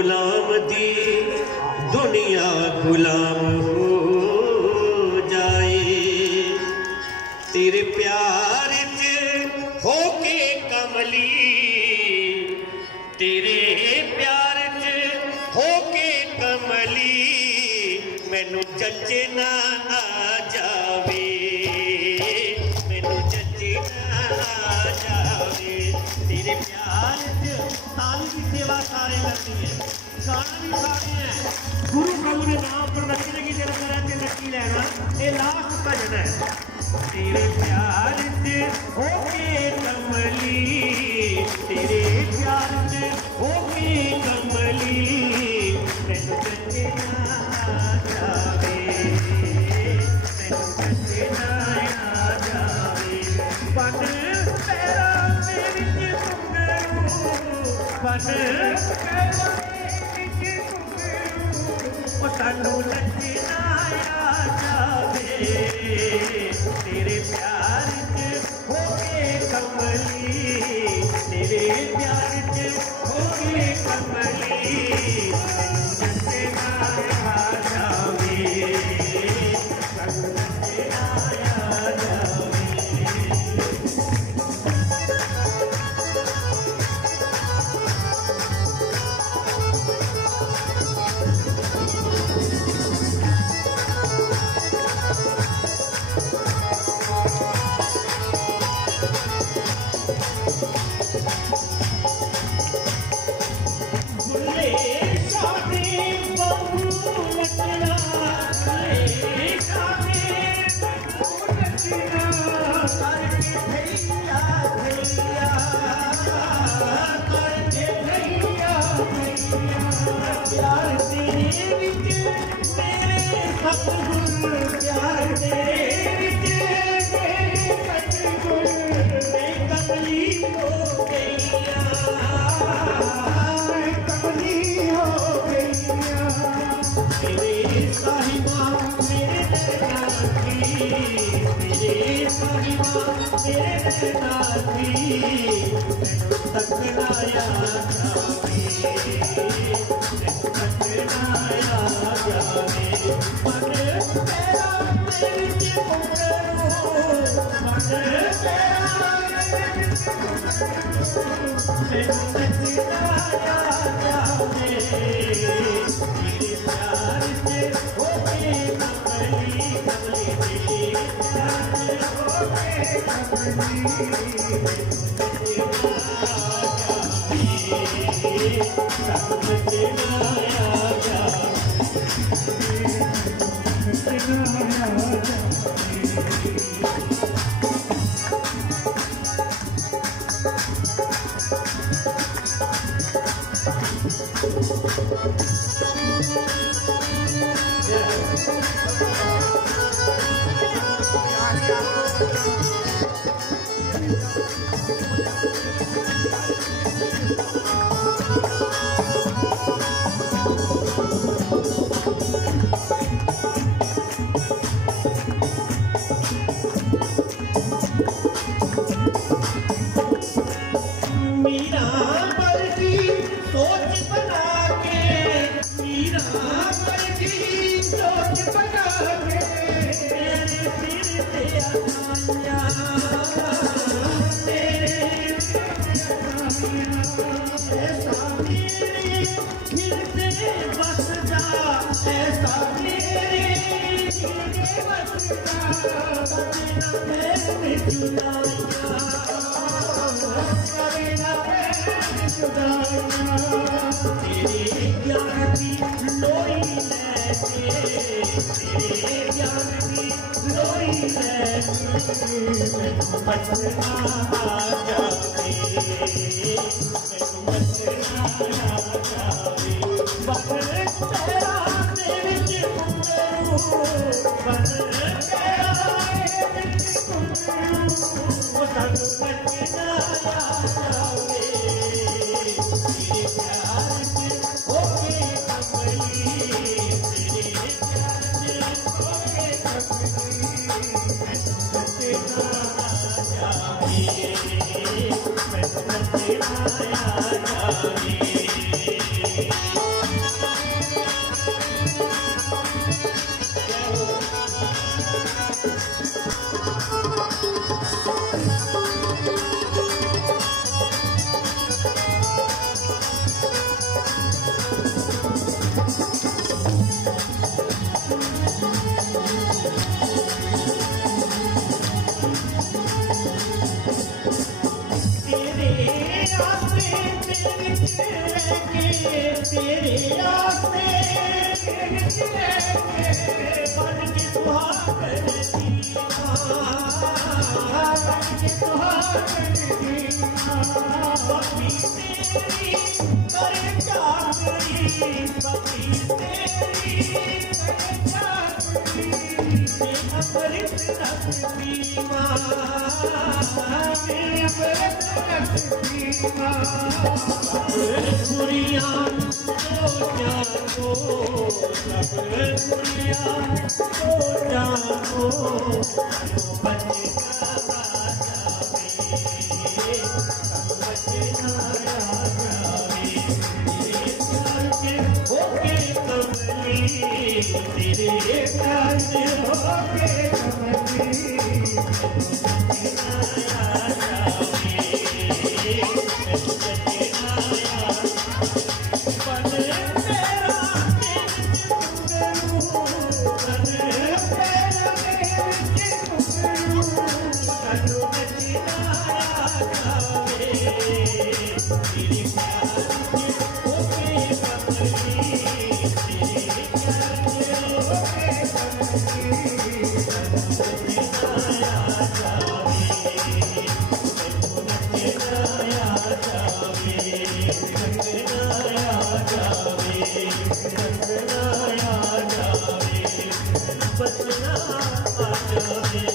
गुलाम दी दुनिया गुलाम हो जाए। तेरे प्यार च होके कमली, तेरे प्यार च होके कमली, मैनू जचे ना जावे, मैनू जचे ना जावे। तेरे प्यार च ताली की सेवा सारे करती है, गाना भी सारे हैं। गुरु प्रभु के नाम पर नचने की जरूरत है कि नची लेना, ये लास्ट भजन है। तेरे प्यार च होके कमली, तेरे प्यार च होके कमली, मैनू जचे ना जावे, मैनू जचे ना जावे। बन पैरा मेरे घुंघरू, बन पैरा मेरे घुंघरू, सानू नचना आ जावे। तेरे प्यार च होके कमली, तेरे प्यार च होके कमली, नचना आ जावे, सानू नचना आ जावे। Thank you. तेरे आस्ते बन के सुहागन पपी तेरी करे चाकरी पपी तेरी करे चाकरी अमृत रस पीवा अमृत रस पीवा गुड़िया तो जानो सब गुड़िया तो जानो बच्चे का जावे सब बच्चे ना जावे होके कमली तेरे प्यार से होके कमली बचना आ जावे